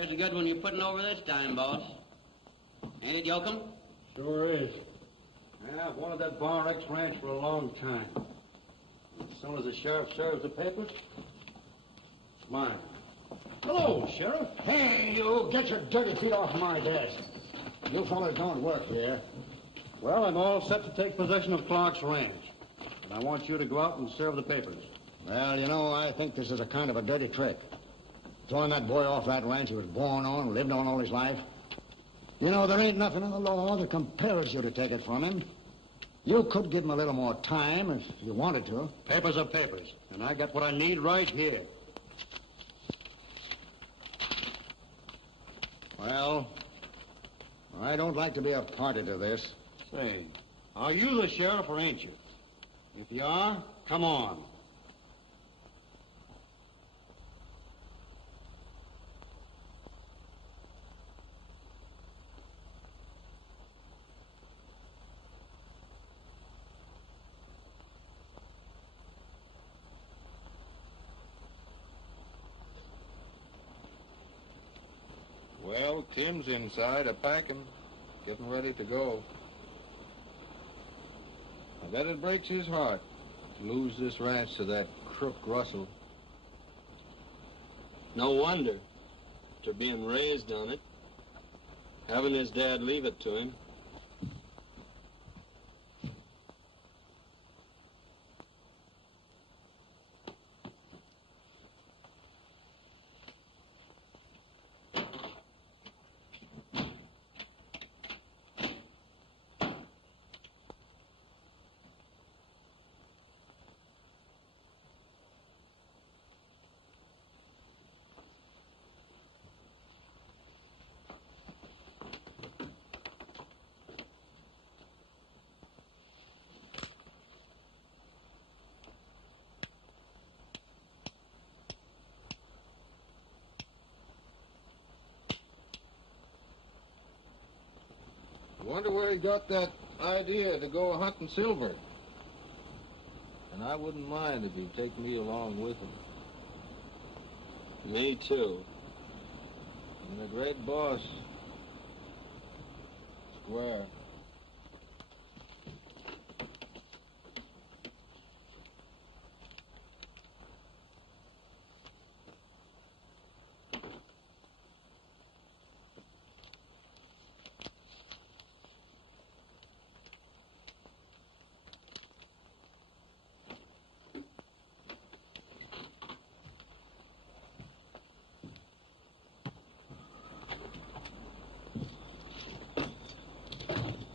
Sure is a good one you're putting over this time, boss. Ain't it, Yoakum? Sure is. Yeah, I've wanted that Bar X ranch for a long time. As soon as the sheriff serves the papers, it's mine. Hello, Sheriff. Hey, you, get your dirty feet off my desk. You fellas don't work here. Well, I'm all set to take possession of Clark's ranch. And I want you to go out and serve the papers. Well, you know, I think this is a kind of a dirty trick. Throwing that boy off that ranch he was born on, lived on all his life. You know, there ain't nothing in the law that compels you to take it from him. You could give him a little more time if you wanted to. Papers are papers, and I got what I need right here. Well, I don't like to be a party to this. Say, are you the sheriff or ain't you? If you are, come on. Well, Tim's inside, a-packing, getting ready to go. I bet it breaks his heart to lose this ranch to that crook Russell. No wonder, after being raised on it, having his dad leave it to him. I wonder where he got that idea to go hunting silver. And I wouldn't mind if he'd take me along with him. Me too. And the great boss, Square.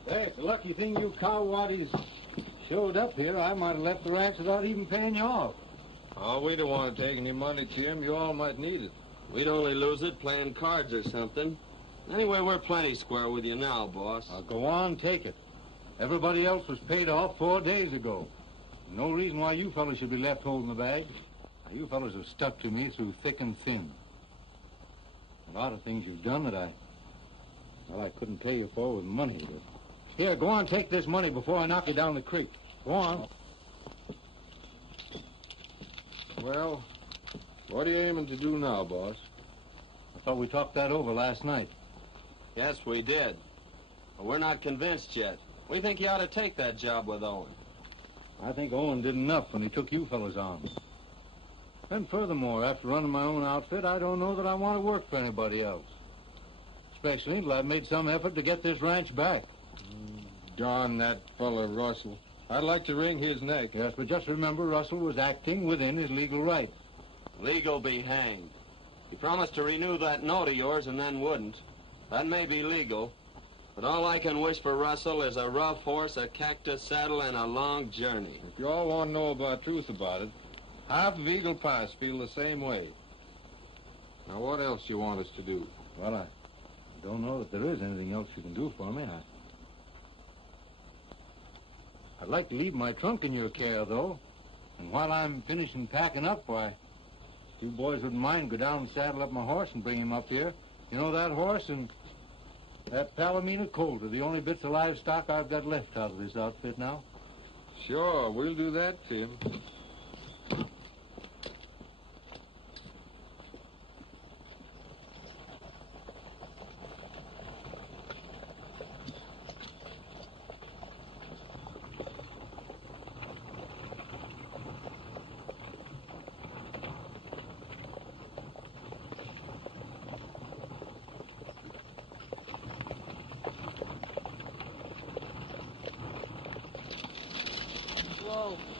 Hey, it's a lucky thing you cow-waddies showed up here. I might have left the ranch without even paying you off. Oh, we don't want to take any money, Tim. You all might need it. We'd only lose it playing cards or something. Anyway, we're plenty square with you now, boss. Go on, take it. Everybody else was paid off 4 days ago. No reason why you fellas should be left holding the bag. You fellas have stuck to me through thick and thin. A lot of things you've done that I couldn't pay you for with money. But here, go on, take this money before I knock you down the creek. Go on. Well, what are you aiming to do now, boss? I thought we talked that over last night. Yes, we did. But we're not convinced yet. We think you ought to take that job with Owen. I think Owen did enough when he took you fellas on. And furthermore, after running my own outfit, I don't know that I want to work for anybody else. Especially until I've made some effort to get this ranch back. Darn that fella, Russell. I'd like to wring his neck. Yes, but just remember, Russell was acting within his legal rights. Legal be hanged. He promised to renew that note of yours and then wouldn't. That may be legal, but all I can wish for Russell is a rough horse, a cactus saddle, and a long journey. If you all want to know about truth about it, half of Eagle Pass feel the same way. Now, what else you want us to do? Well, I don't know that there is anything else you can do for me. I'd like to leave my trunk in your care, though. And while I'm finishing packing up, why, you boys wouldn't mind go down and saddle up my horse and bring him up here. You know, that horse and that Palomino colt are the only bits of livestock I've got left out of this outfit now. Sure, we'll do that, Tim.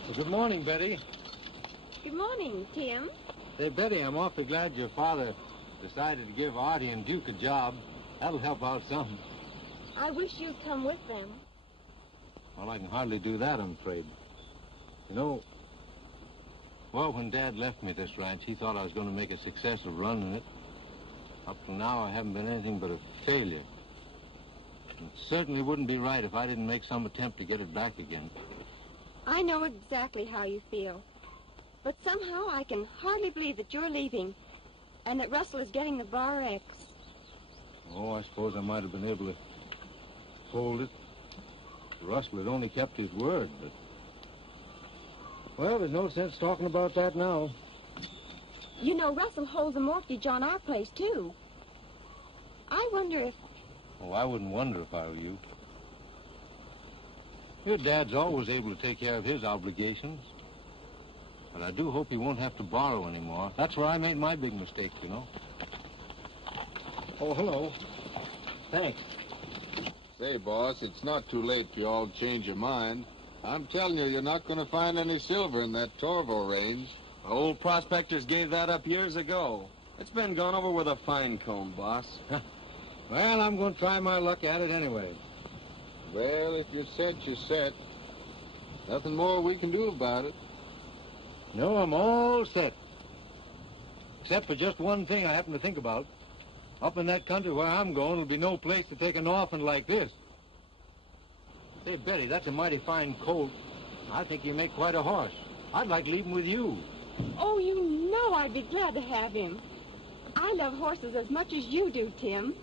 Well, good morning, Betty. Good morning, Tim. Say, Betty, I'm awfully glad your father decided to give Artie and Duke a job. That'll help out some. I wish you'd come with them. Well, I can hardly do that, I'm afraid. You know, well, when Dad left me this ranch, he thought I was going to make a success of running it. Up till now, I haven't been anything but a failure. It certainly wouldn't be right if I didn't make some attempt to get it back again. I know exactly how you feel. But somehow I can hardly believe that you're leaving and that Russell is getting the Bar X. Oh, I suppose I might have been able to hold it. Russell had only kept his word, but... Well, there's no sense talking about that now. You know, Russell holds a mortgage on our place, too. I wonder if... Oh, I wouldn't wonder if I were you. Your dad's always able to take care of his obligations. But I do hope he won't have to borrow anymore. That's where I made my big mistake, you know. Oh, hello. Thanks. Say, boss, it's not too late for you all to change your mind. I'm telling you, you're not going to find any silver in that Torval range. Old prospectors gave that up years ago. It's been gone over with a fine comb, boss. Well, I'm going to try my luck at it anyway. Well, if you're set, you're set. Nothing more we can do about it. No, I'm all set. Except for just one thing I happen to think about. Up in that country where I'm going, there'll be no place to take an orphan like this. Say, Betty, that's a mighty fine colt. I think you make quite a horse. I'd like to leave him with you. Oh, you know I'd be glad to have him. I love horses as much as you do, Tim.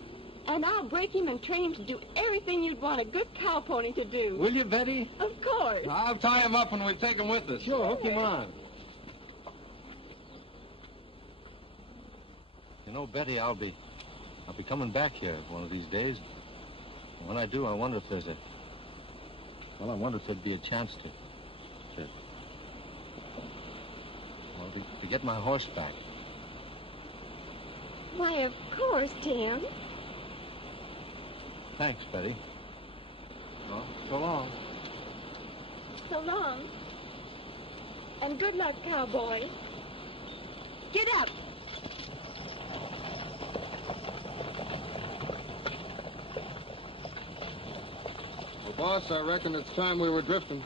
And I'll break him and train him to do everything you'd want a good cow pony to do. Will you, Betty? Of course. I'll tie him up when we take him with us. Sure, hook him on. You know, Betty, I'll be coming back here one of these days. And when I do, I wonder if there's I wonder if there'd be a chance to get my horse back. Why, of course, Tim. Thanks, Betty. Well, so long. So long. And good luck, cowboy. Get up. Well, boss, I reckon it's time we were drifting.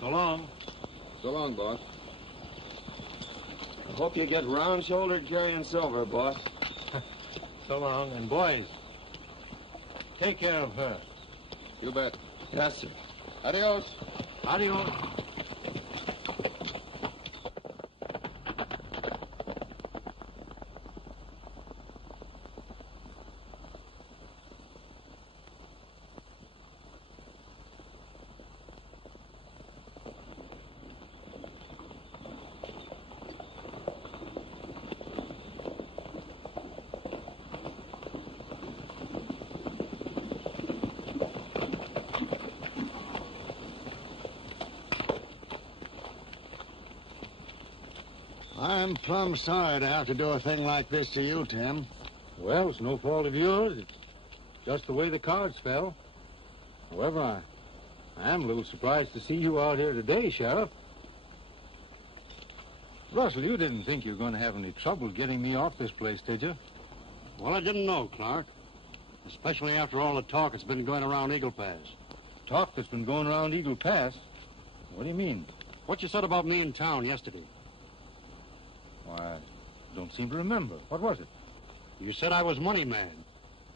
So long. So long, boss. I hope you get round-shouldered carrying silver, boss. So long. And boys, take care of her. You bet. Yes, sir. Adios. Adios. I'm plumb sorry to have to do a thing like this to you, Tim. Well, it's no fault of yours. It's just the way the cards fell. However, I am a little surprised to see you out here today, Sheriff. Russell, you didn't think you were going to have any trouble getting me off this place, did you? Well, I didn't know, Clark. Especially after all the talk that's been going around Eagle Pass. Talk that's been going around Eagle Pass? What do you mean? What you said about me in town yesterday. Why, I don't seem to remember. What was it? You said I was money man.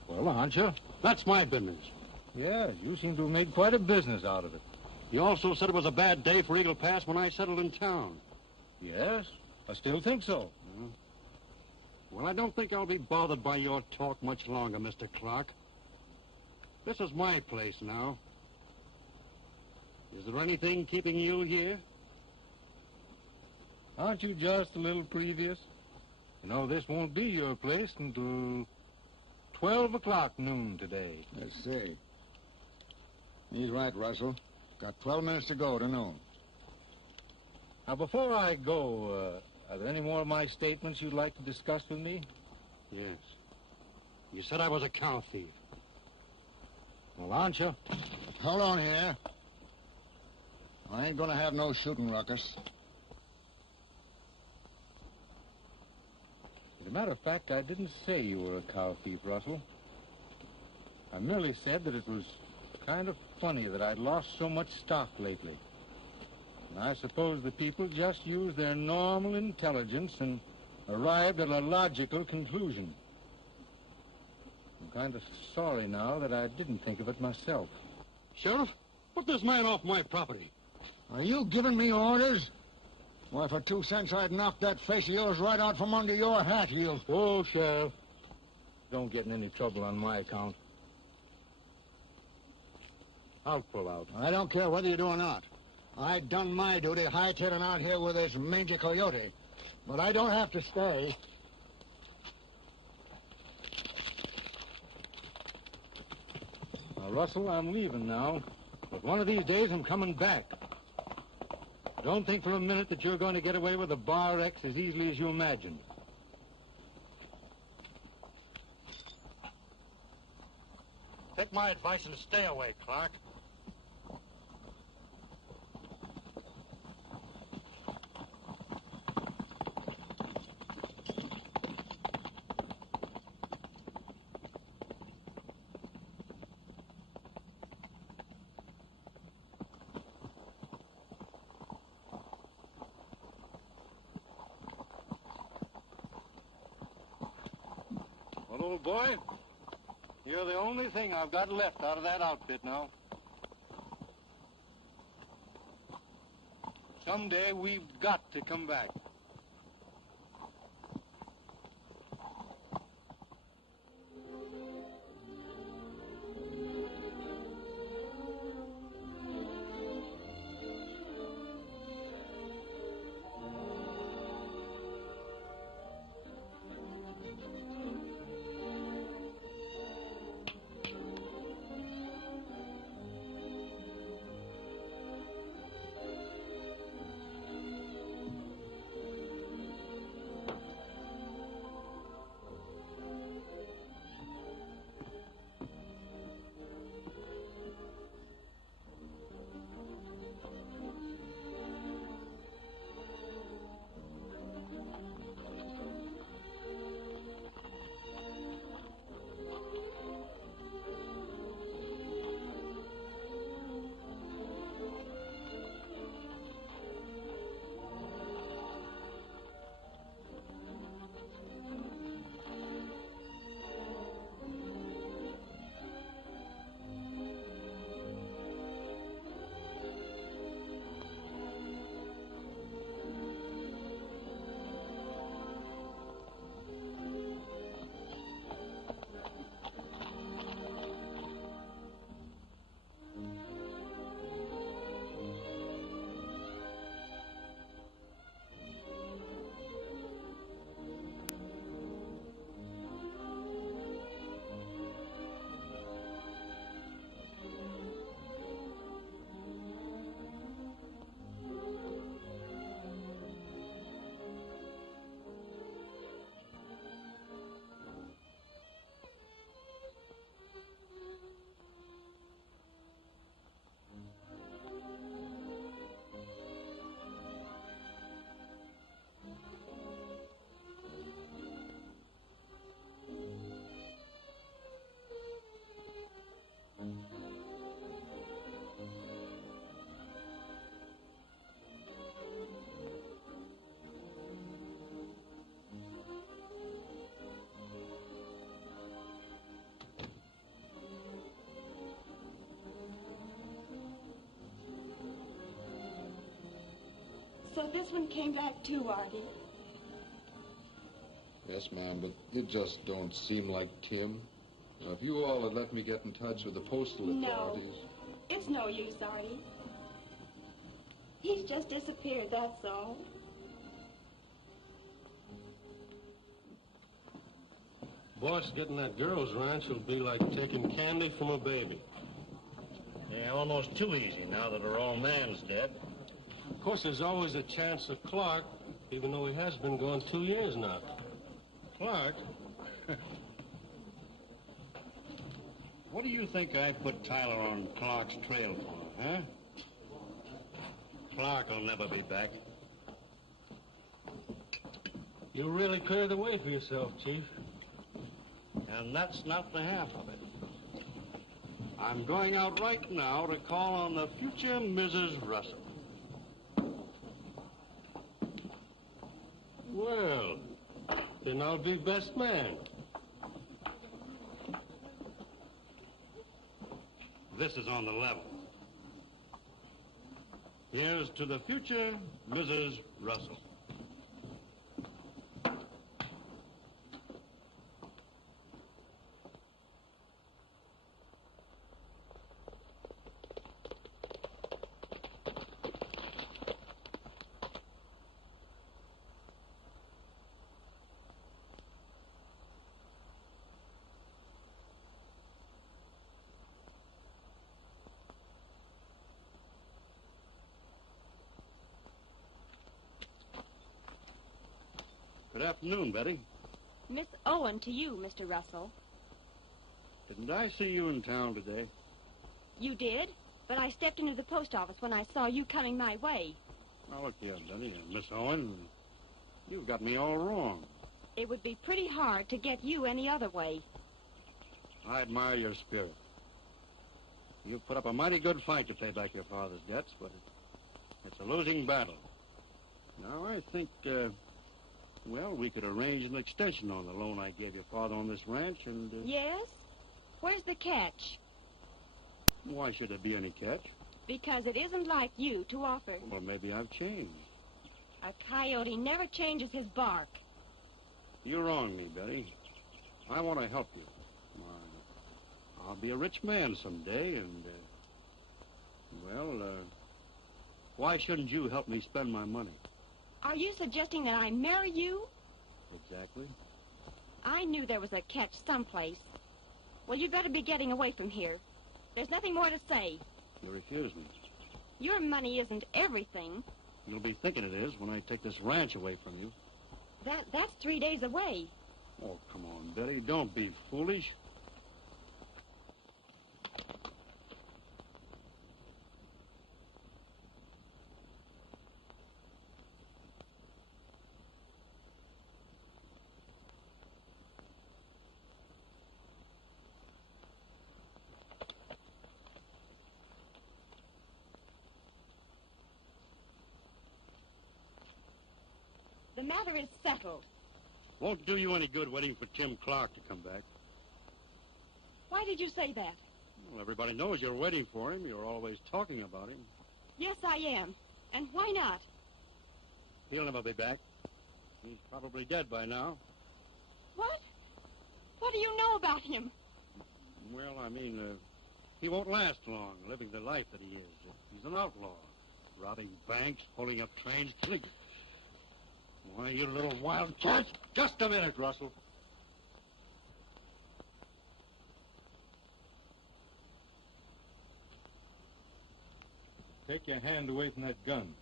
Well, aren't you? That's my business. Yeah, you seem to have made quite a business out of it. You also said it was a bad day for Eagle Pass when I settled in town. Yes, I still think so. Well, I don't think I'll be bothered by your talk much longer, Mr. Clark. This is my place now. Is there anything keeping you here? Aren't you just a little previous? You know, this won't be your place until 12 o'clock noon today. Let's see. He's right, Russell. Got 12 minutes to go to noon. Now, before I go, are there any more of my statements you'd like to discuss with me? Yes. You said I was a cow thief. Well, aren't you? Hold on here. I ain't gonna have no shooting ruckus. As a matter of fact, I didn't say you were a cow thief, Russell. I merely said that it was kind of funny that I'd lost so much stock lately. And I suppose the people just used their normal intelligence and arrived at a logical conclusion. I'm kind of sorry now that I didn't think of it myself. Sheriff, put this man off my property. Are you giving me orders? Why, for 2 cents, I'd knock that face of yours right out from under your hat, you... Oh, Sheriff, don't get in any trouble on my account. I'll pull out. I don't care whether you do or not. I done my duty hightailing out here with this mangy coyote. But I don't have to stay. Now, Russell, I'm leaving now. But one of these days I'm coming back. Don't think for a minute that you're going to get away with a Bar X as easily as you imagine. Take my advice and stay away, Clark. Well, old boy, you're the only thing I've got left out of that outfit now. Someday we've got to come back. So this one came back too, Artie. Yes, ma'am, but it just don't seem like Tim. Now, if you all had let me get in touch with the postal authorities... No, it's no use, Artie. He's just disappeared, that's all. Boss, getting that girl's ranch will be like taking candy from a baby. Yeah, almost too easy now that her old man's dead. Of course, there's always a chance of Clark, even though he has been gone 2 years now. Clark? What do you think I put Tyler on Clark's trail for, huh? Clark will never be back. You really cleared the way for yourself, Chief. And that's not the half of it. I'm going out right now to call on the future Mrs. Russell. Well, then I'll be best man. This is on the level. Here's to the future Mrs. Russell. Good afternoon, Betty. Miss Owen to you, Mr. Russell. Didn't I see you in town today? You did, but I stepped into the post office when I saw you coming my way. Now, look here, Betty, Miss Owen, you've got me all wrong. It would be pretty hard to get you any other way. I admire your spirit. You've put up a mighty good fight to pay back your father's debts, but it's a losing battle. Now, I think, well, we could arrange an extension on the loan I gave your father on this ranch, and... Yes? Where's the catch? Why should there be any catch? Because it isn't like you to offer. Well, maybe I've changed. A coyote never changes his bark. You're wrong, me, Betty. I want to help you. I'll be a rich man someday, and, why shouldn't you help me spend my money? Are you suggesting that I marry you? Exactly. I knew there was a catch someplace. Well, you'd better be getting away from here. There's nothing more to say. You refuse me. Your money isn't everything. You'll be thinking it is when I take this ranch away from you. That's 3 days away. Oh, come on, Betty. Don't be foolish. The matter is settled. Won't do you any good waiting for Tim Clark to come back. Why did you say that? Well, everybody knows you're waiting for him. You're always talking about him. Yes, I am. And why not? He'll never be back. He's probably dead by now. What? What do you know about him? Well, I mean, he won't last long living the life that he is. He's an outlaw. Robbing banks, holding up trains. Why, you little wildcat. Just a minute, Russell. Take your hand away from that gun.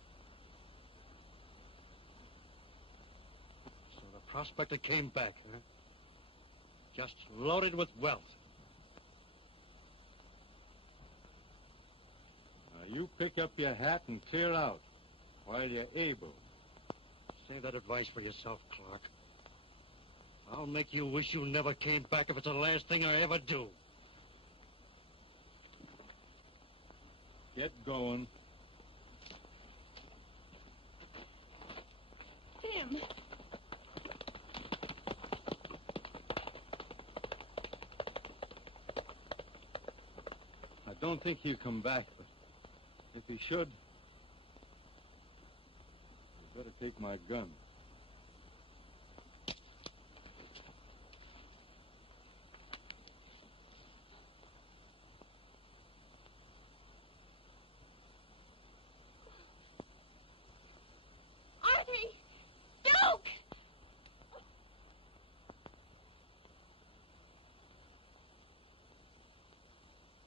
So the prospector came back, huh? Just loaded with wealth. Now, you pick up your hat and clear out while you're able. Save that advice for yourself, Clark. I'll make you wish you never came back if it's the last thing I ever do. Get going. Tim. I don't think he'll come back, but if he should, you better take my gun. Artie! Duke!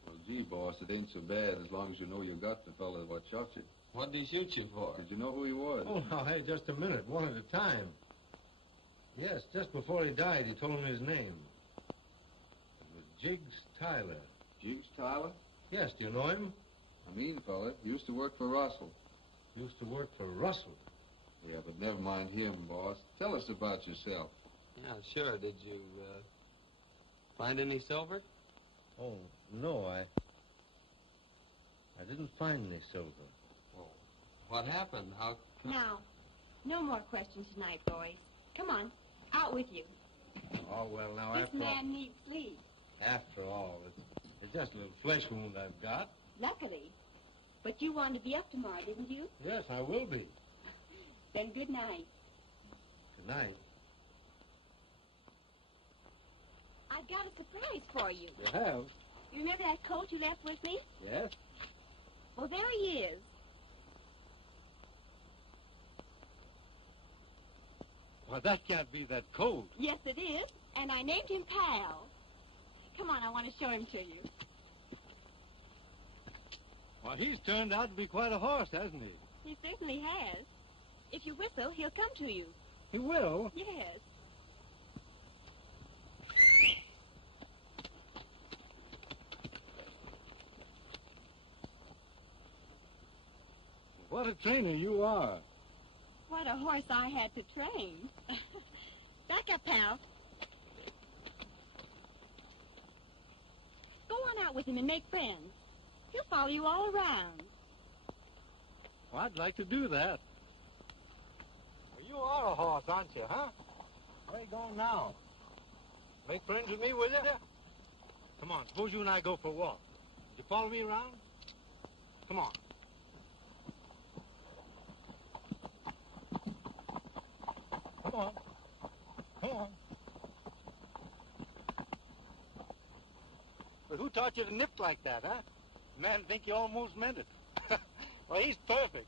Well, gee, boss, it ain't so bad as long as you know you got the fella what shot you. What did he shoot you for? Did you know who he was? Oh, now, hey, just a minute, one at a time. Yes, just before he died, he told me his name. It was Jiggs Tyler. Jiggs Tyler? Yes, do you know him? A mean fella. He used to work for Russell. Used to work for Russell. Yeah, but never mind him, boss. Tell us about yourself. Yeah, sure. Did you, find any silver? Oh, no, I didn't find any silver. Oh, what happened? How come? Now, no more questions tonight, boys. Come on, out with you. Oh, well, now, This man needs sleep. after all, it's just a little flesh wound I've got. Luckily. But you wanted to be up tomorrow, didn't you? Yes, I will be. Then good night. Good night. I've got a surprise for you. You have? You remember that coat you left with me? Yes? Well, there he is. Well, that can't be that cold. Yes, it is. And I named him Pal. Come on, I want to show him to you. Well, he's turned out to be quite a horse, hasn't he? He certainly has. If you whistle, he'll come to you. He will? Yes. What a trainer you are. What a horse I had to train. Back up, Pal. Go on out with him and make friends. He'll follow you all around. Well, I'd like to do that. Well, you are a horse, aren't you, huh? Where you going now? Make friends with me, will you? Come on, suppose you and I go for a walk. Would you follow me around? Come on. Come on. Come on. But who taught you to nip like that, huh? Man, think you almost meant it. Well, he's perfect.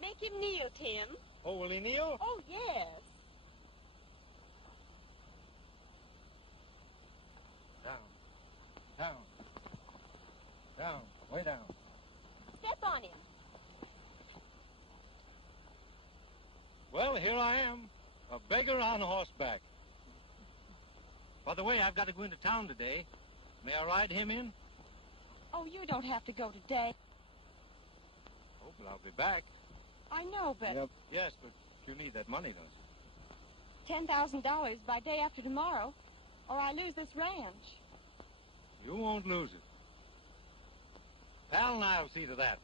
Make him kneel, Tim. Oh, will he kneel? Oh, yes. Down. Down. Down. Way down. Step on him. Well, here I am, a beggar on horseback. By the way, I've got to go into town today. May I ride him in? Oh, you don't have to go today. Oh, but I'll be back. I know, but Yep. Yes, but you need that money, don't $10,000 by day after tomorrow, or I lose this ranch. you? You won't lose it. Pal and I'll see to that.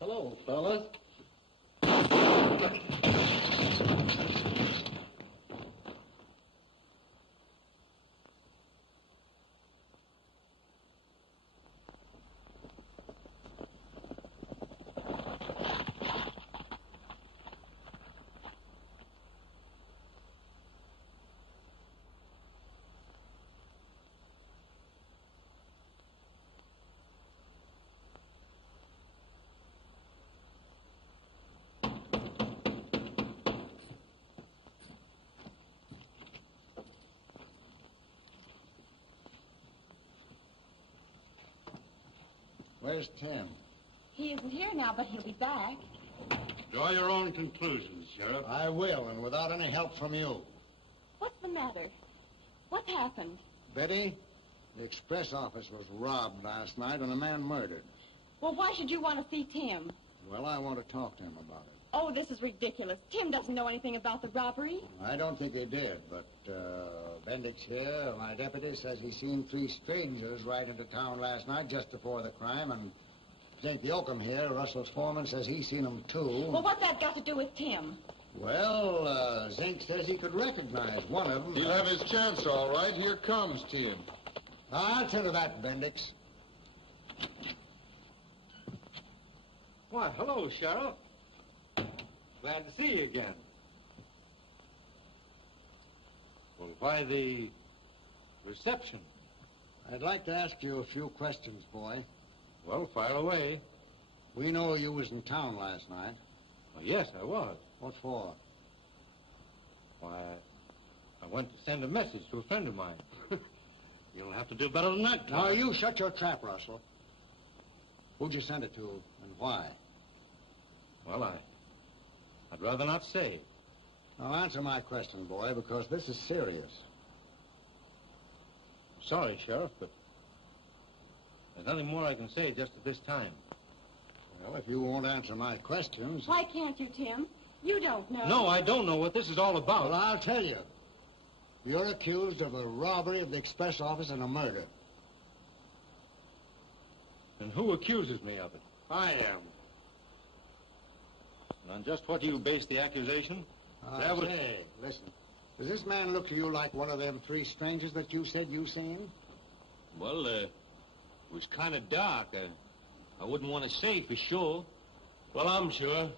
Hello, fellas. Where's Tim? He isn't here now, but he'll be back. Draw your own conclusions, Sheriff. I will, and without any help from you. What's the matter? What's happened? Betty, the express office was robbed last night and a man murdered. Well, why should you want to see Tim? Well, I want to talk to him about it. Oh, this is ridiculous. Tim doesn't know anything about the robbery. I don't think he did, but Bendix here, my deputy, says he seen 3 strangers ride into town last night just before the crime, and Zink Yoakum here, Russell's foreman, says he's seen them too. Well, what's that got to do with Tim? Well, Zink says he could recognize one of them. He'll have his chance, all right. Here comes Tim. I'll tell you that, Bendix. Why, hello, Sheriff. Glad to see you again. Well, why the reception? I'd like to ask you a few questions, boy. Well, fire away. We know you was in town last night. Well, yes, I was. What for? Why, I went to send a message to a friend of mine. You'll have to do better than that, Now, you shut your trap, Russell. Who'd you send it to, and why? Well, I'd rather not say. Now, answer my question, boy, because this is serious. Sorry, Sheriff, but there's nothing more I can say just at this time. Well, if you won't answer my questions... Why can't you, Tim? You don't know. No, I don't know what this is all about. Well, I'll tell you. You're accused of a robbery of the express office and a murder. And who accuses me of it? I am. And on just what do you base the accusation? Say, listen. Does this man look to you like one of them three strangers that you said you seen? Well, it was kind of dark. I wouldn't want to say for sure. Well, I'm sure.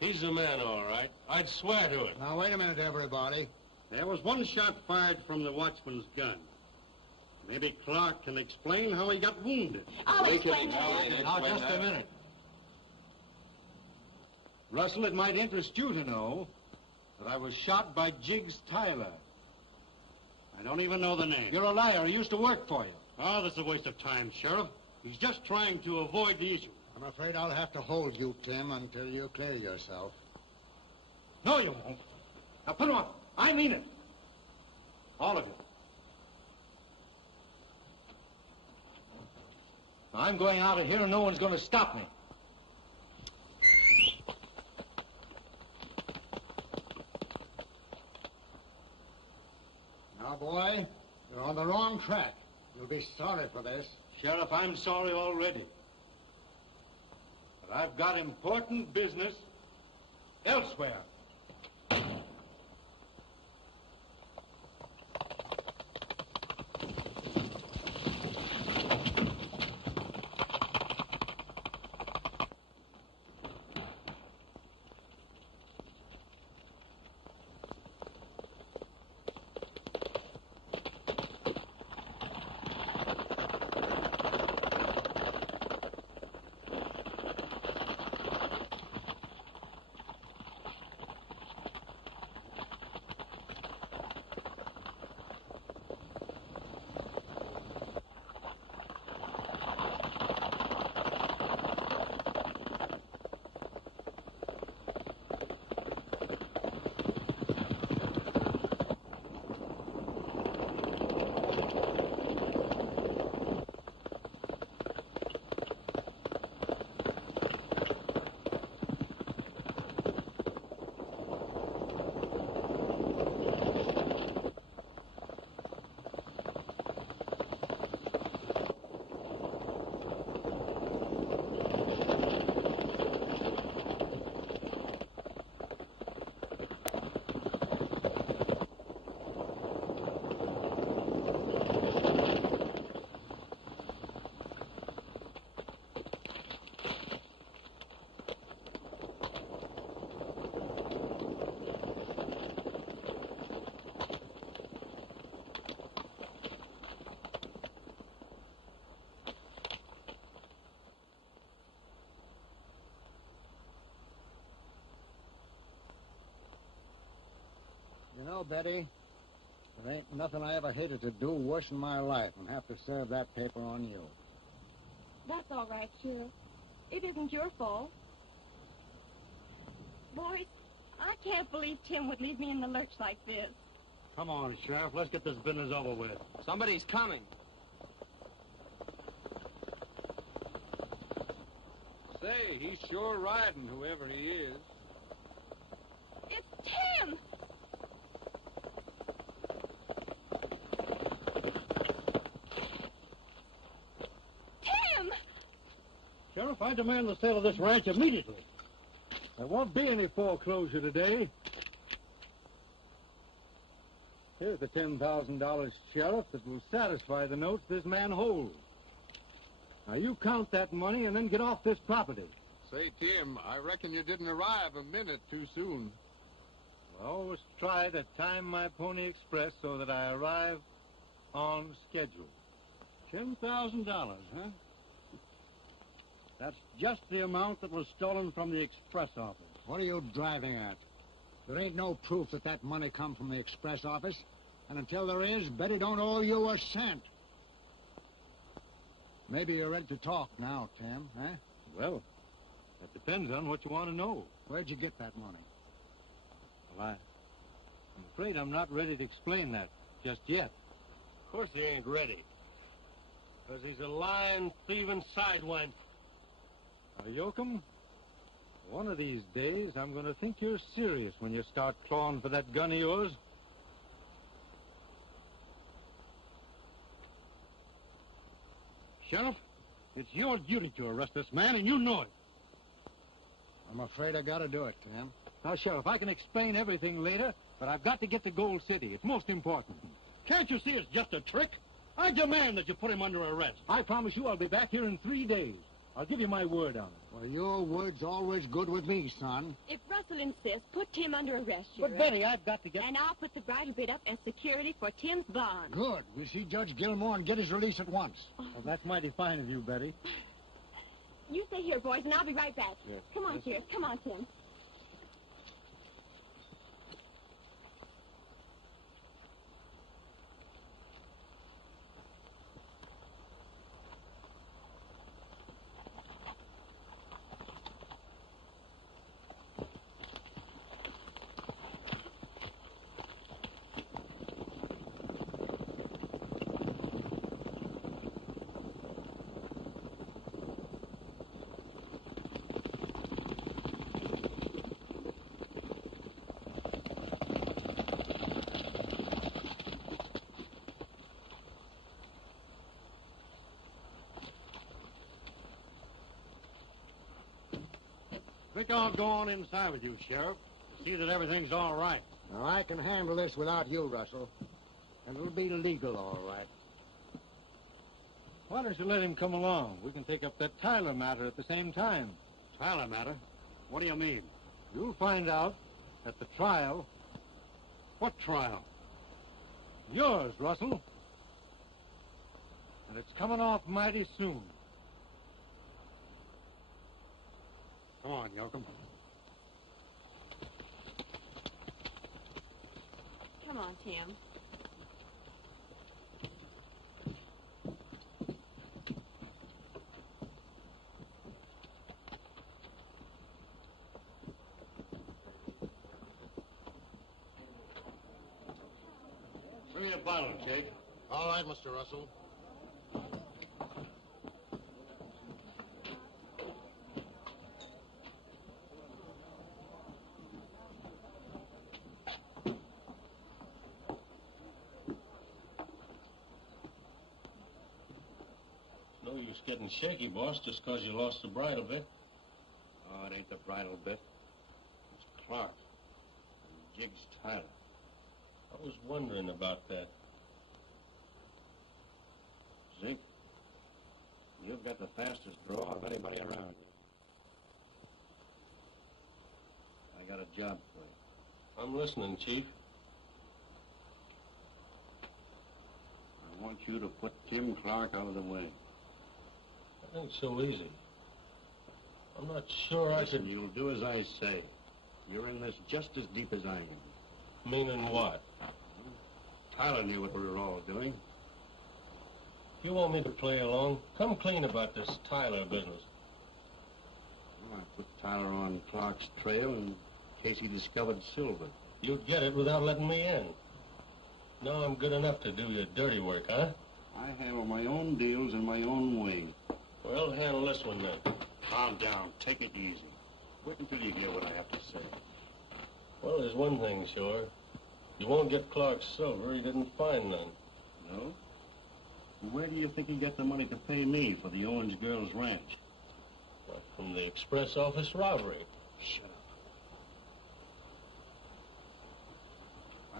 He's the man, all right. I'd swear to it. Now, wait a minute, everybody. There was one shot fired from the watchman's gun. Maybe Clark can explain how he got wounded. I'll explain that. Now, just a minute. Russell, it might interest you to know that I was shot by Jiggs Tyler. I don't even know the name. You're a liar. He used to work for you. Oh, this is a waste of time, Sheriff. He's just trying to avoid the issue. I'm afraid I'll have to hold you, Tim, until you clear yourself. No, you won't. Now, put him on. I mean it. All of you. I'm going out of here and no one's going to stop me. Now, boy, you're on the wrong track. You'll be sorry for this. Sheriff, I'm sorry already. But I've got important business elsewhere. You know, Betty, there ain't nothing I ever hated to do worse in my life than have to serve that paper on you. That's all right, Sheriff. It isn't your fault. Boys, I can't believe Tim would leave me in the lurch like this. Come on, Sheriff. Let's get this business over with. Somebody's coming. Say, he's sure riding, whoever he is. It's Tim! Tim! Sheriff, I demand the sale of this ranch immediately. There won't be any foreclosure today. Here's the $10,000, Sheriff, that will satisfy the notes this man holds. Now, you count that money and then get off this property. Say, Tim, I reckon you didn't arrive a minute too soon. I always try to time my Pony Express so that I arrive on schedule. $10,000, huh? That's just the amount that was stolen from the express office. What are you driving at? There ain't no proof that that money come from the express office. And until there is, Betty don't owe you a cent. Maybe you're ready to talk now, Tim, eh? Well, that depends on what you want to know. Where'd you get that money? Well, I'm afraid I'm not ready to explain that just yet. Of course he ain't ready. Because he's a lying, thieving sidewinder. Now, Yoakum, one of these days I'm going to think you're serious when you start clawing for that gun of yours. Sheriff, it's your duty to arrest this man, and you know it. I'm afraid I gotta do it, Tim. Now, Sheriff, I can explain everything later, but I've got to get to Gold City. It's most important. Can't you see it's just a trick? I demand that you put him under arrest. I promise you I'll be back here in 3 days. I'll give you my word on it. Well, your word's always good with me, son. If Russell insists, put Tim under arrest, Sheriff. But, Betty, I've got to get... And I'll put the bridal bit up as security for Tim's bond. Good. We'll see Judge Gilmore and get his release at once. Well, that's mighty fine of you, Betty. You stay here, boys, and I'll be right back. Yes. Come on, Sheriff. Come on, Tim. I think I'll go on inside with you, Sheriff. See that everything's all right. Now, I can handle this without you, Russell. And it'll be legal, all right. Why don't you let him come along? We can take up that Tyler matter at the same time. Tyler matter? What do you mean? You'll find out at the trial. What trial? Yours, Russell. And it's coming off mighty soon. Come on, Yoakum. Come on, Tim. Bring me a bottle, Jake. All right, Mr. Russell. No use getting shaky, boss, just 'cause you lost the bridle bit. Oh, it ain't the bridal bit. It's Clark. And Jiggs Tyler. I was wondering about that. Zink, you've got the fastest draw of anybody around you. I got a job for you. I'm listening, Chief. I want you to put Tim Clark out of the way. That ain't so easy. I'm not sure Listen, you'll do as I say. You're in this just as deep as I am. Meaning what? Tyler knew what we were all doing. If you want me to play along, come clean about this Tyler business. Well, I put Tyler on Clark's trail in case he discovered silver. You'd get it without letting me in. Now I'm good enough to do your dirty work, huh? I handle my own deals in my own way. Well, handle this one then. Calm down. Take it easy. Wait until you hear what I have to say. Well, there's one thing sure. You won't get Clark's silver. He didn't find none. No? Where do you think he got the money to pay me for the Owens Girls Ranch? What, from the express office robbery. Shut up.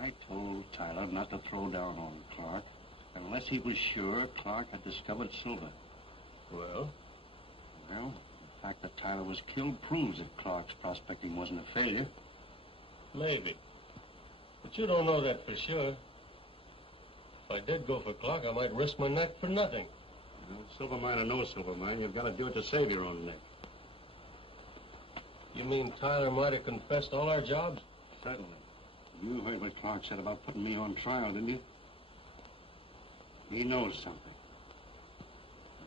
I told Tyler not to throw down on Clark unless he was sure Clark had discovered silver. Well? Well, the fact that Tyler was killed proves that Clark's prospecting wasn't a failure. Maybe. But you don't know that for sure. If I did go for Clark, I might risk my neck for nothing. Well, silver mine or no silver mine, you've got to do it to save your own neck. You mean Tyler might have confessed all our jobs? Certainly. You heard what Clark said about putting me on trial, didn't you? He knows something.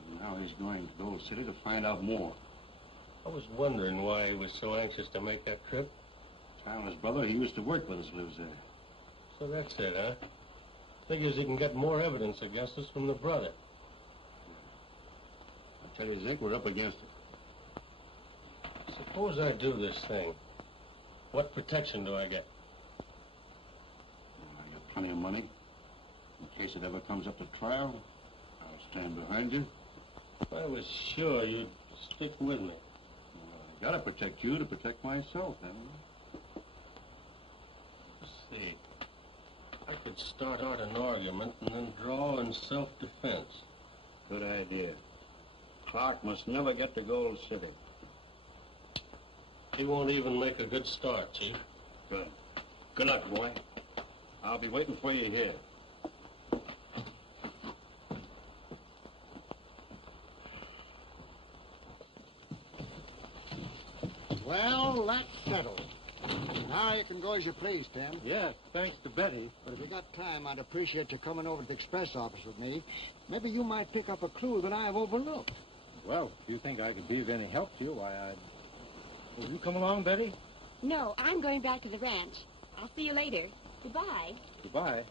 And now he's going to the old city to find out more. I was wondering why he was so anxious to make that trip. Tyler's brother, he used to work with us, lives there. So that's it, huh? Figures he can get more evidence against us from the brother. I tell you, Zink, we're up against it. Suppose I do this thing. What protection do I get? I got plenty of money. In case it ever comes up to trial, I'll stand behind you. I was sure you'd stick with me. Well, I gotta protect you to protect myself, haven't I? Let's see. I could start out an argument and then draw in self-defense. Good idea. Clark must never get to Gold City. He won't even make a good start, Chief. Good. Good luck, boy. I'll be waiting for you here. Well, that's settled. Now you can go as you please, Tim. Yes, thanks to Betty. But if you got time, I'd appreciate you coming over to the express office with me. Maybe you might pick up a clue that I've overlooked. Well, if you think I could be of any help to you, why, Will you come along, Betty? No, I'm going back to the ranch. I'll see you later. Goodbye. Goodbye.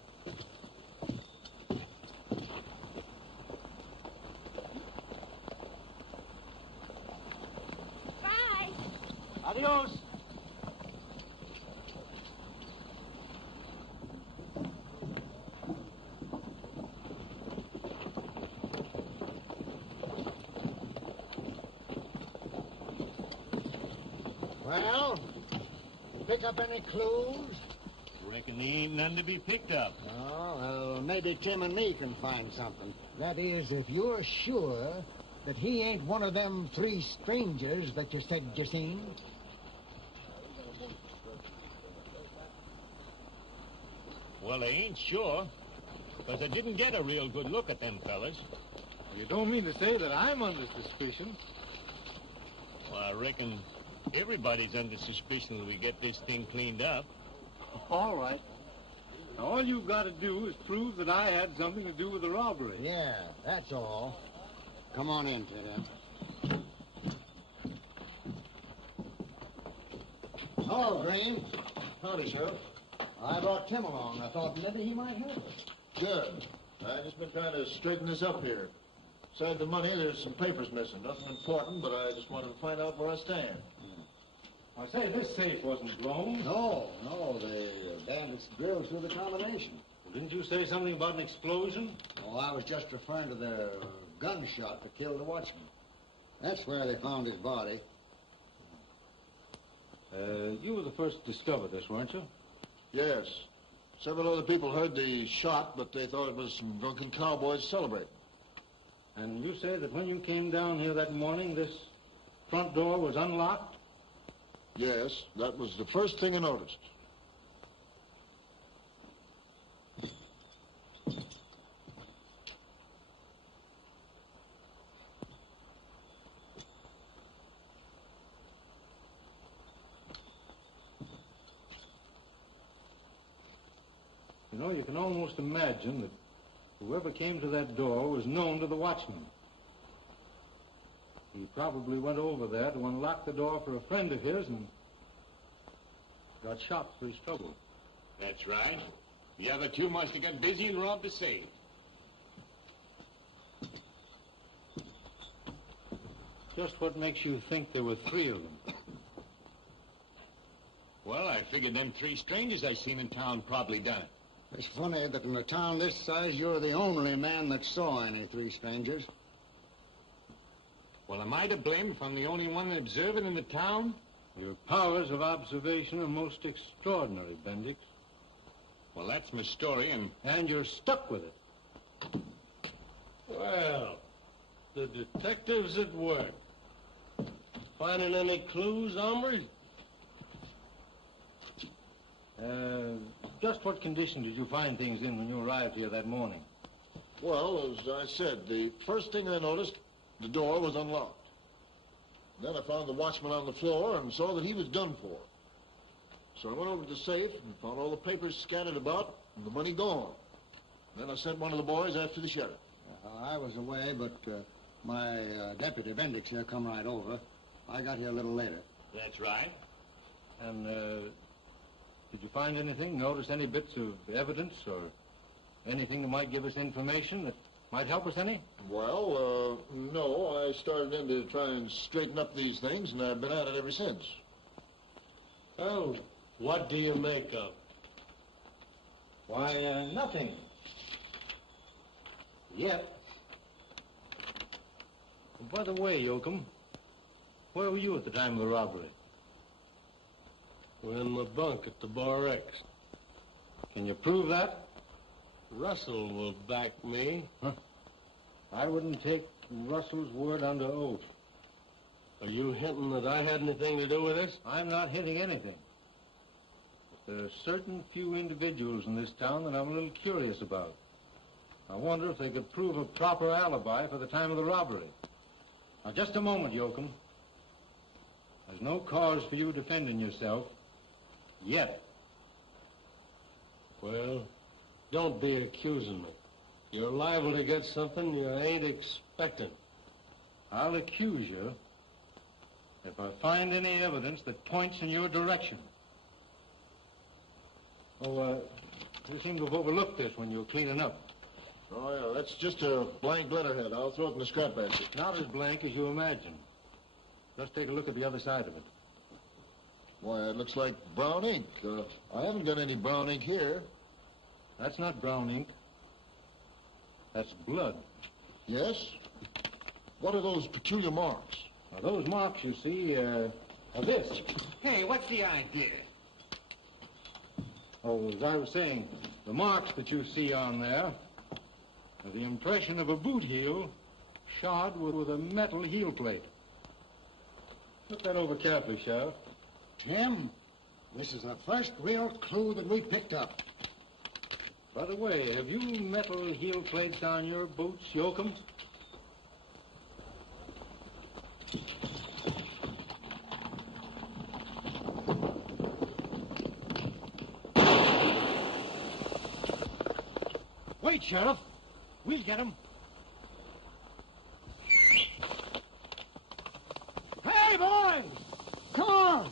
Bye. Adios. Well, pick up any clues? Reckon there ain't none to be picked up. Oh, well, maybe Tim and me can find something. That is, if you're sure that he ain't one of them three strangers that you said you seen. Well, I ain't sure, because I didn't get a real good look at them fellas. Well, you don't mean to say that I'm under suspicion? Well, I reckon everybody's under suspicion till we get this thing cleaned up. All right. Now, all you've got to do is prove that I had something to do with the robbery. Yeah, that's all. Come on in, Ted. Hello, Green. Howdy, Sheriff. I brought Tim along. I thought maybe he might help us. Good. I've just been trying to straighten this up here. Besides the money, there's some papers missing. Nothing important, but I just wanted to find out where I stand. I say, this safe wasn't blown. No, the bandits drilled through the combination. Well, didn't you say something about an explosion? Oh, I was just referring to their gunshot that killed the watchman. That's where they found his body. You were the first to discover this, weren't you? Yes. Several other people heard the shot, but they thought it was some drunken cowboys celebrating. And you say that when you came down here that morning, this front door was unlocked? Yes, that was the first thing I noticed. You know, you can almost imagine that whoever came to that door was known to the watchman. He probably went over there to unlock the door for a friend of his and got shot for his trouble. That's right. The other two must have got busy and robbed the safe. Just what makes you think there were three of them? Well, I figured them three strangers I seen in town probably done it. It's funny that in a town this size, you're the only man that saw any three strangers. Well, am I to blame if I'm the only one observing in the town? Your powers of observation are most extraordinary, Bendix. Well, that's my story, And you're stuck with it. Well, the detectives at work. Finding any clues, hombre? Just what condition did you find things in when you arrived here that morning? Well, as I said, the first thing I noticed, the door was unlocked. Then I found the watchman on the floor and saw that he was done for. So I went over to the safe and found all the papers scattered about and the money gone. Then I sent one of the boys after the sheriff. I was away, but my deputy, Bendix, here, come right over. I got here a little later. That's right. And, did you find anything? Notice any bits of evidence or anything that might give us information that might help us any? Well, no. I started in to try and straighten up these things, and I've been at it ever since. Well, what do you make of? Why, nothing. Yet. By the way, Yoakum, where were you at the time of the robbery? We're in the bunk at the Bar X. Can you prove that? Russell will back me. Huh? I wouldn't take Russell's word under oath. Are you hinting that I had anything to do with this? I'm not hinting anything. But there are certain few individuals in this town that I'm a little curious about. I wonder if they could prove a proper alibi for the time of the robbery. Now, just a moment, Yoakum. There's no cause for you defending yourself. Yet. Well, don't be accusing me. You're liable to get something you ain't expecting. I'll accuse you if I find any evidence that points in your direction. Oh, you seem to have overlooked this when you were cleaning up. Oh, yeah, that's just a blank letterhead. I'll throw it in the scrap basket. Not as blank as you imagine. Just take a look at the other side of it. Why, it looks like brown ink. I haven't got any brown ink here. That's not brown ink. That's blood. Yes? What are those peculiar marks? Now, those marks, you see, are this. Hey, what's the idea? Oh, as I was saying, the marks that you see on there are the impression of a boot heel shod with a metal heel plate. Look that over carefully, Sheriff. Tim, this is the first real clue that we picked up. By the way, have you metal heel plates on your boots, Yoakum? Wait, Sheriff. We'll get him. Hey, boys! Come on!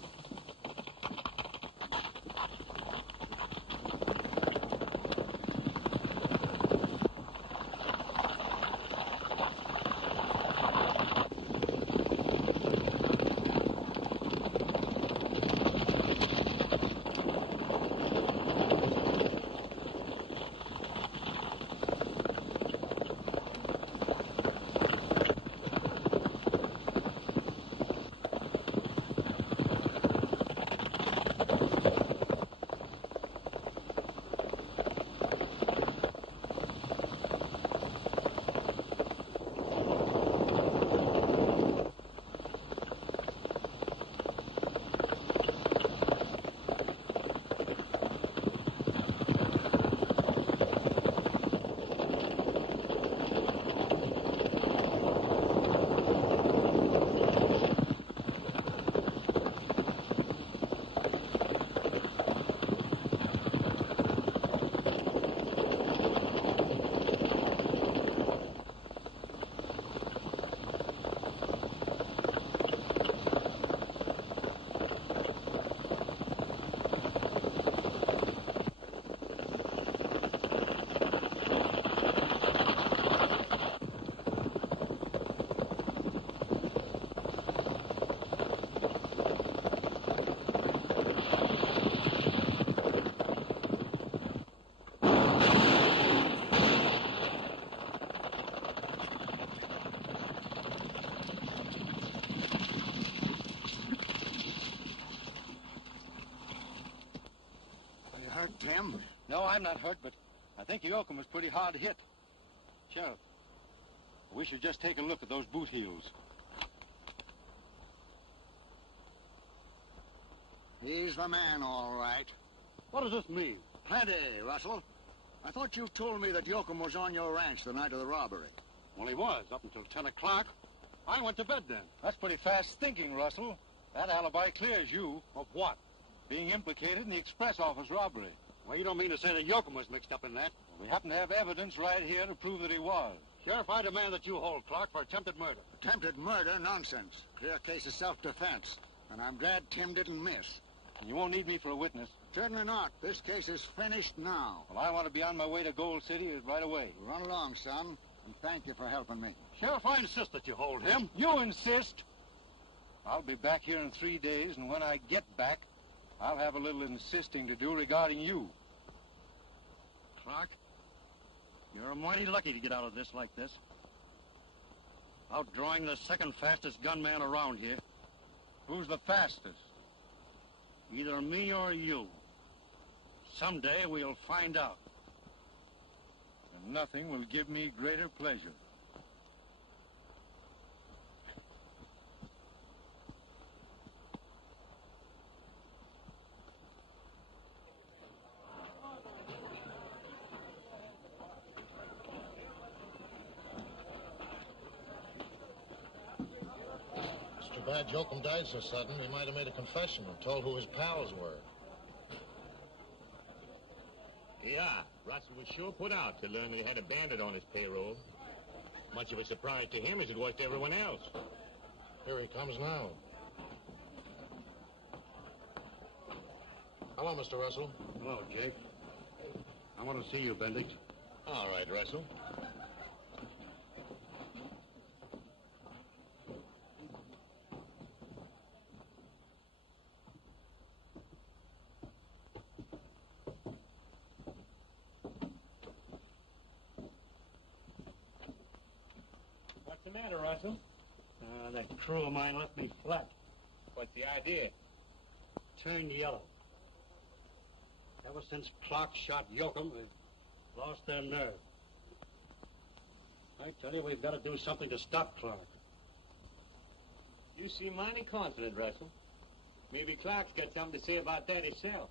Tim? No, I'm not hurt, but I think Yoakum was pretty hard hit. Sheriff, we should just take a look at those boot heels. He's the man, all right. What does this mean? Plenty, Russell. I thought you told me that Yoakum was on your ranch the night of the robbery. Well, he was, up until 10 o'clock. I went to bed then. That's pretty fast thinking, Russell. That alibi clears you. Of what? being implicated in the express office robbery. Well, you don't mean to say that Yoakum was mixed up in that? We happen to have evidence right here to prove that he was. Sheriff, I demand that you hold Clark for attempted murder. Attempted murder? Nonsense. Clear case of self-defense. And I'm glad Tim didn't miss. You won't need me for a witness. Certainly not. This case is finished now. Well, I want to be on my way to Gold City right away. Run along, son, and thank you for helping me. Sheriff, I insist that you hold him. You insist? I'll be back here in 3 days, and when I get back, I'll have a little insisting to do regarding you. Clark, you're mighty lucky to get out of this like this. Outdrawing the second fastest gunman around here. Who's the fastest? Either me or you. Someday we'll find out. And nothing will give me greater pleasure. Glad Yoakum died so sudden. He might have made a confession and told who his pals were. Yeah, Russell was sure put out to learn he had a bandit on his payroll. Much of a surprise to him as it was to everyone else. Here he comes now. Hello, Mr. Russell. Hello, Jake. I want to see you, Bendix. All right, Russell. What's the matter, Russell? That crew of mine left me flat. What's the idea? Turned yellow. Ever since Clark shot Yoakum, they've lost their nerve. I tell you, we've got to do something to stop Clark. You seem mighty confident, Russell. Maybe Clark's got something to say about that himself.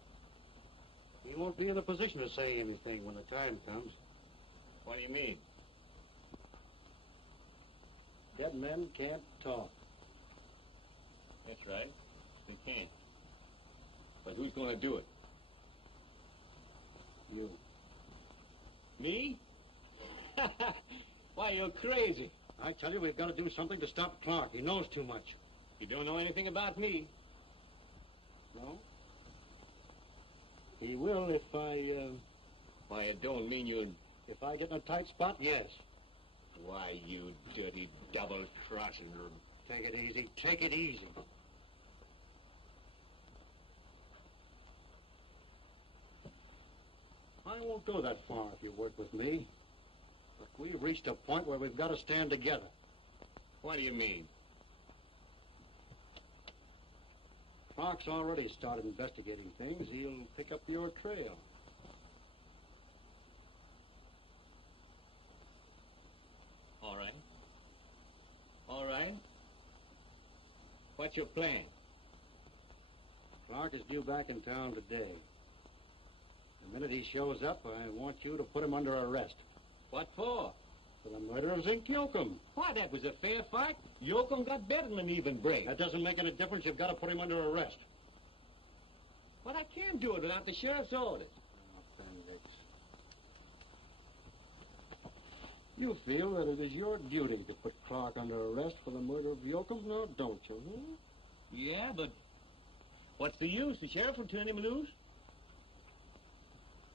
He won't be in a position to say anything when the time comes. What do you mean? Dead men can't talk. That's right. They can't. But who's going to do it? You. Me? Why, you're crazy. I tell you, we've got to do something to stop Clark. He knows too much. You don't know anything about me. No? He will if I, Why, it don't mean you'd... If I get in a tight spot, yes. Why, you dirty double-crossing... Take it easy. Take it easy. I won't go that far if you work with me. But we've reached a point where we've got to stand together. What do you mean? Clark's already started investigating things. He'll pick up your trail. All right. All right. What's your plan? Clark is due back in town today. The minute he shows up, I want you to put him under arrest. What for? For the murder of Zink Yoakum. Why, that was a fair fight. Yoakum got better than an even break. That doesn't make any difference. You've got to put him under arrest. But I can't do it without the sheriff's orders. Oh, Bendix. You feel that it is your duty to put Clark under arrest for the murder of Yoakum, now don't you? Hmm? Yeah, but what's the use? The sheriff will turn him loose.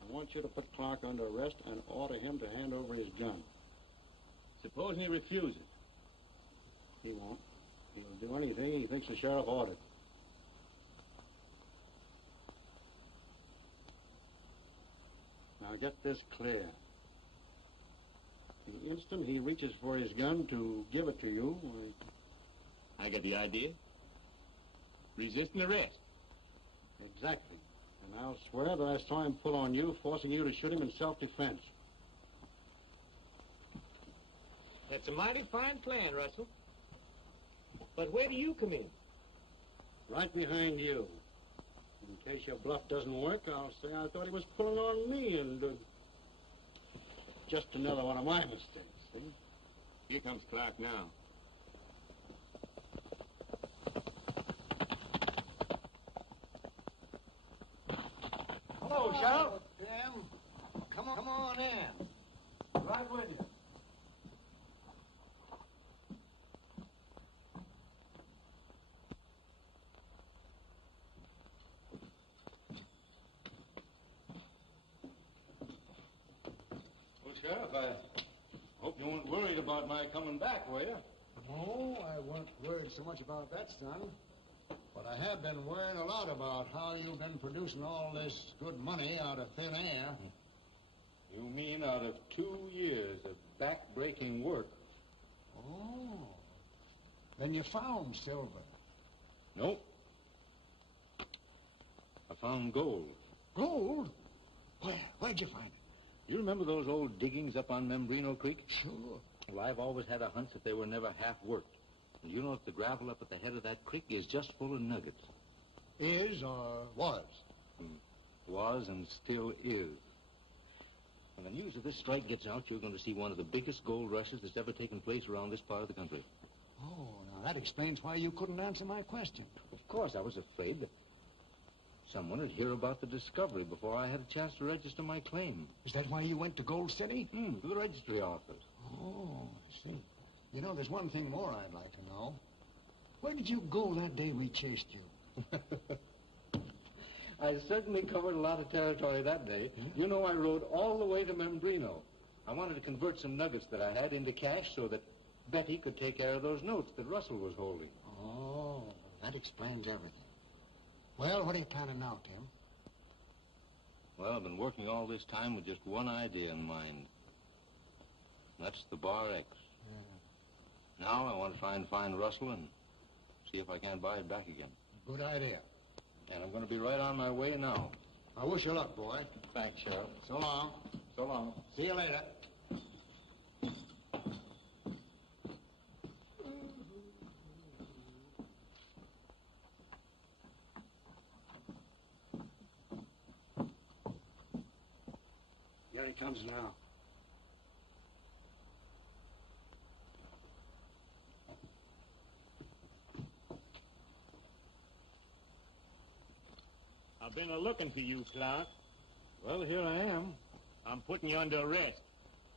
I want you to put Clark under arrest and order him to hand over his gun. Suppose he refuses. He won't. He'll do anything he thinks the sheriff ordered. Now get this clear. The instant he reaches for his gun to give it to you, I get the idea. Resisting arrest. Exactly. And I'll swear that I saw him pull on you, forcing you to shoot him in self-defense. That's a mighty fine plan, Russell. But where do you come in? Right behind you. In case your bluff doesn't work, I'll say I thought he was pulling on me and... just another one of my mistakes, see? Here comes Clark now. Hello, Sheriff. Tim. Come on in. Right with you. Well, Sheriff, I hope you weren't worried about my coming back, were you? No, I wasn't worried so much about that, son. But I have been worried a lot about how you've been producing all this good money out of thin air. You mean out of 2 years of back-breaking work? Oh. Then you found silver. Nope. I found gold. Gold? Where? Where'd you find it? You remember those old diggings up on Membrino Creek? Sure. Well, I've always had a hunch that they were never half worked. And you know that the gravel up at the head of that creek is just full of nuggets. Is or was? Was and still is. When the news of this strike gets out, you're going to see one of the biggest gold rushes that's ever taken place around this part of the country. Oh, now that explains why you couldn't answer my question. Of course, I was afraid that someone would hear about the discovery before I had a chance to register my claim. Is that why you went to Gold City? To the registry office. Oh, I see. You know, there's one thing more I'd like to know. Where did you go that day we chased you? I certainly covered a lot of territory that day. You know, I rode all the way to Membrino. I wanted to convert some nuggets that I had into cash so that Betty could take care of those notes that Russell was holding. Oh, that explains everything. Well, what are you planning now, Tim? Well, I've been working all this time with just one idea in mind. That's the Bar X. Now I want to try and find Russell and see if I can't buy it back again. Good idea. And I'm going to be right on my way now. I wish you luck, boy. Thanks, Sheriff. So long. So long. See you later. Here he comes now. I've been a-looking for you, Clark. Well, here I am. I'm putting you under arrest.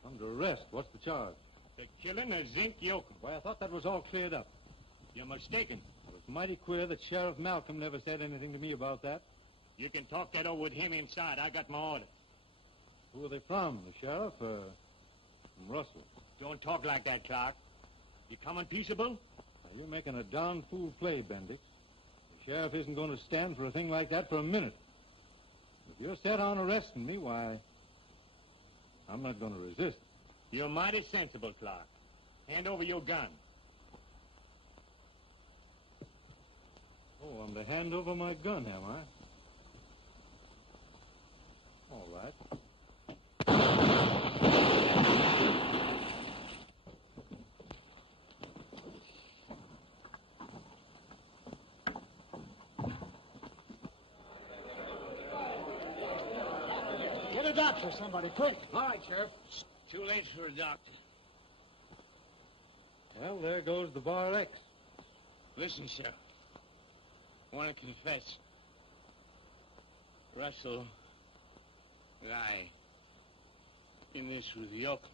Under arrest. What's the charge? The killing of Zink Yoakum. Why, I thought that was all cleared up. You're mistaken. It was mighty queer that Sheriff Malcolm never said anything to me about that. You can talk that over with him inside. I got my orders. Who are they from? The sheriff or from Russell? Don't talk like that, Clark. You coming peaceable? Now, you're making a darn fool play, Bendix. The sheriff isn't going to stand for a thing like that for a minute. If you're set on arresting me, why, I'm not going to resist. You're mighty sensible, Clark. Hand over your gun. Oh, I'm to hand over my gun, am I? All right. Get a doctor, somebody, quick. All right, Sheriff. It's too late for a doctor. Well, there goes the Bar X. Listen, Sheriff. I want to confess. Russell and I in this with Yoakum.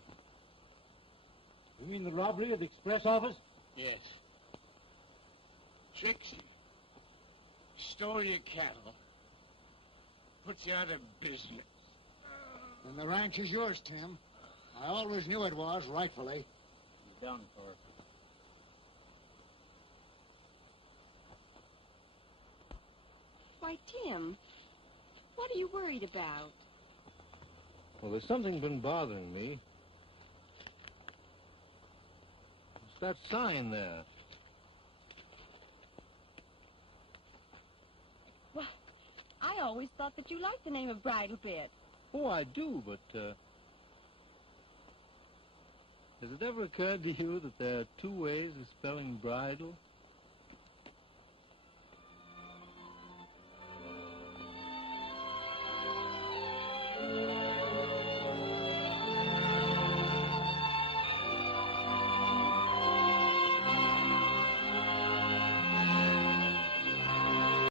You mean the robbery of the express office? Yes. Tricks you. Stole your cattle. Puts you out of business. And the ranch is yours, Tim. I always knew it was, rightfully. You're done for. Why, Tim, what are you worried about? Well, there's something been bothering me. It's that sign there. Well, I always thought that you liked the name of Bridal Bit. Oh, I do, but, has it ever occurred to you that there are two ways of spelling bridal?